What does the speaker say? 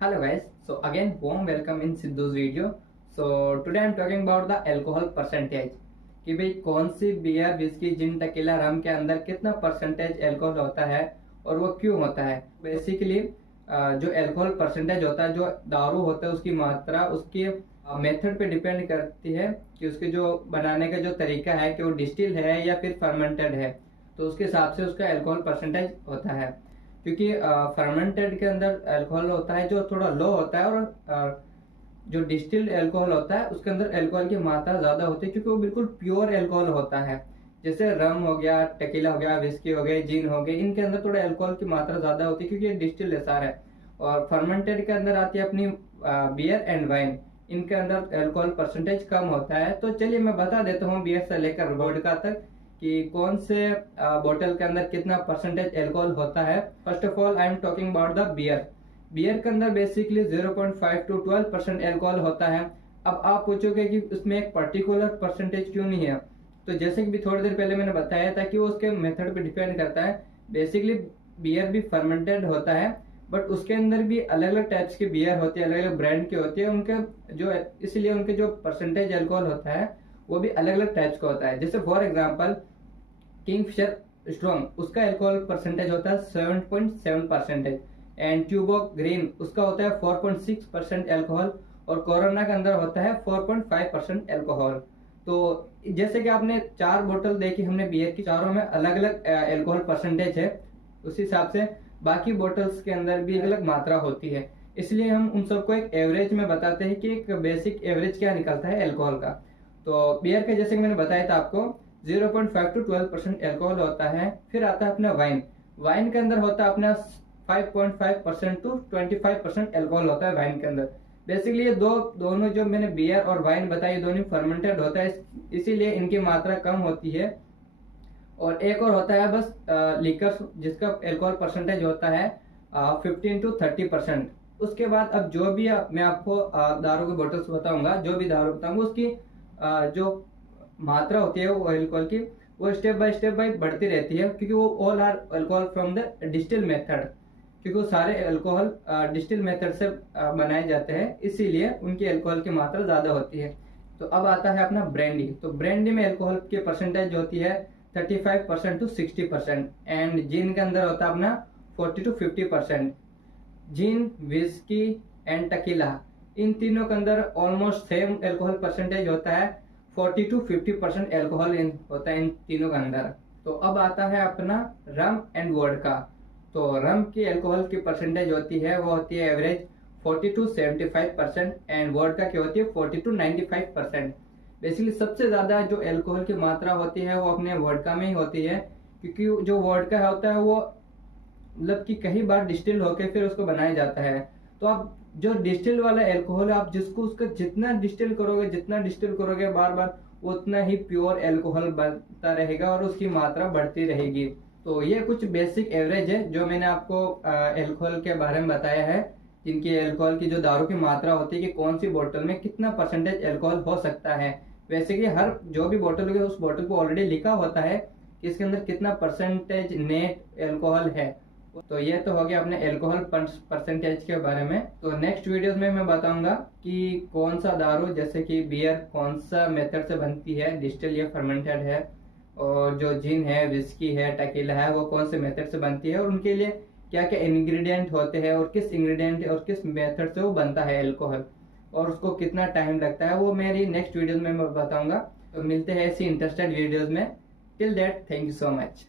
Hello guys, so again warm welcome in Sidhu's video. So today I'm talking about the alcohol percentage कि भाई कौन सी beer whisky जिन tequila रम के अंदर कितना percentage alcohol होता है और वो क्यों होता है। बेसिकली जो अल्कोहल परसेंटेज होता है, जो दारू होता है, उसकी मात्रा उसकी मेथड पे डिपेंड करती है कि उसके जो बनाने का जो तरीका है कि वो डिस्टिल है या फिर फर्मेंटेड है, तो उसके हिसाब से उसका अल्कोहल परसेंटेज होता है। क्योंकि फर्मेंटेड के अंदर अल्कोहल होता है जो थोड़ा लो होता है, और जो डिस्टिल्ड अल्कोहल होता है उसके अंदर अल्कोहल की मात्रा ज्यादा होती है, क्योंकि वो बिल्कुल प्योर अल्कोहल होता है। जैसे रम हो गया, टेकीला हो गया, विस्की हो गए, जिन हो गए, इनके अंदर थोड़ा अल्कोहल की मात्रा ज्यादा होती है क्योंकि ये डिस्टिल्ड एसार है। और फर्मेंटेड के अंदर आती है अपनी बियर एंड वाइन, इनके अंदर अल्कोहल परसेंटेज कम होता है। तो चलिए मैं बता देता हूँ बियर से लेकर वोडका तक कि कौन से बोतल के अंदर कितना परसेंटेज अल्कोहल होता है। First of all I am talking about the beer. Beer के अंदर बेसिकली 0.5 to 12% अल्कोहल होता है। अब आप पूछोगे कि उसमें एक पर्टिकुलर परसेंटेज क्यों नहीं है, तो जैसे कि भी थोड़ी देर पहले मैंने बताया था कि वो उसके मेथड पे डिपेंड करता है। बेसिकली बियर भी फर्मेंटेड होता है, बट उसके अंदर भी अलग अलग टाइप्स की बियर होती है, अलग अलग ब्रांड की होती है उनके जो, इसलिए उनके जो परसेंटेज अल्कोहल होता है वो भी अलग अलग टाइप्स का होता है। जैसे फॉर एग्जाम्पल किंगफिशर स्ट्रॉन्ग, उसका अल्कोहल परसेंटेज होता है 7.7%। एंड ट्यूबॉक ग्रीन उसका होता है 4.6% अल्कोहल, और कोरोना के अंदर होता है 4.5% अल्कोहल। तो जैसे कि आपने 4 बोतल देखी हमने बियर की, चारों में अलग अलग अल्कोहल परसेंटेज है, उसी हिसाब से बाकी बोतल्स के अंदर भी अलग मात्रा होती है। इसलिए हम उन सबको एक एवरेज में बताते हैं कि एक बेसिक एवरेज क्या निकलता है अल्कोहल का। तो बियर के जैसे कि मैंने बताया था आपको 0.5 to 12% अल्कोहल होता है। फिर आता है अपना वाइन। वाइन के अंदर होता है अपना 5.5% to 25% अल्कोहल होता है वाइन के अंदर। बेसिकली ये दोनों जो मैंने बियर और वाइन बताई, दोनों फर्मेंटेड होता है, इसीलिए इनकी मात्रा कम होती है। और एक और होता है बस लिकर, जिसका अल्कोहल परसेंटेज होता है 15 to 30%। उसके बाद अब जो भी मैं आपको दारू के बोतल्स बताऊंगा, जो भी दारू बताऊंगा उसकी जो मात्रा होती है वो अल्कोहल की, वो स्टेप बाय बढ़ती रहती है, क्योंकि वो all are alcohol from the distil method, क्योंकि वो सारे अल्कोहल डिस्टिल मेथड से बनाए जाते हैं, इसीलिए उनकी अल्कोहल की मात्रा ज्यादा होती है। तो अब आता है अपना ब्रांडी। तो ब्रांडी में अल्कोहल की परसेंटेज होती है 35% to 60%। एंड जिन के अंदर होता है अपना 40 to 50%। Gin, whisky and tequila, इन तीनों के अंदर ऑलमोस्ट सेम अल्कोहल परसेंटेज होता है, 40 to 50% अल्कोहल होता है इन तीनों के अंदर। तो अब आता है अपना रम एंड वोडका। तो रम की अल्कोहल की परसेंटेज होती है, वो होती है एवरेज 40 to 75%। एंड वोडका की होती है 40 to 95%। बेसिकली सबसे ज्यादा जो अल्कोहल की मात्रा होती है वो अपने वोडका में ही होती है, क्योंकि जो वोडका होता है वो मतलब कि कई बार डिस्टिल होकर फिर उसको बनाया जाता है। तो आप जो डिस्टिल वाला अल्कोहल है, आप जिसको उसका जितना डिस्टिल करोगे बार बार, उतना ही प्योर अल्कोहल बनता रहेगा और उसकी मात्रा बढ़ती रहेगी। तो ये कुछ बेसिक एवरेज है जो मैंने आपको अल्कोहल के बारे में बताया है, जिनकी अल्कोहल की जो दारू की मात्रा होती है कि कौन सी बोतल में कितना परसेंटेज अल्कोहल हो सकता है। वैसे कि हर जो भी बोतल होगी उस बोतल को ऑलरेडी लिखा होता है कि इसके अंदर कितना परसेंटेज नेट अल्कोहल है। तो ये तो हो गया अपने अल्कोहल परसेंटेज के बारे में। तो नेक्स्ट वीडियोस में मैं बताऊंगा कि कौन सा दारू, जैसे कि बियर कौन सा मेथड से बनती है, डिस्टिल या फर्मेंटेड है, और जो जिन है, विस्की है, टकीला है, वो कौन से मेथड से बनती है, और उनके लिए क्या क्या इंग्रेडिएंट होते हैं, और किस इंग्रेडिएंट और किस मेथड से वो बनता है अल्कोहल, और उसको कितना टाइम लगता है, वो मेरी नेक्स्ट वीडियोस में मैं बताऊंगा। तो मिलते हैं ऐसी इंटरेस्टेड वीडियोस में। Till that, thank you so much.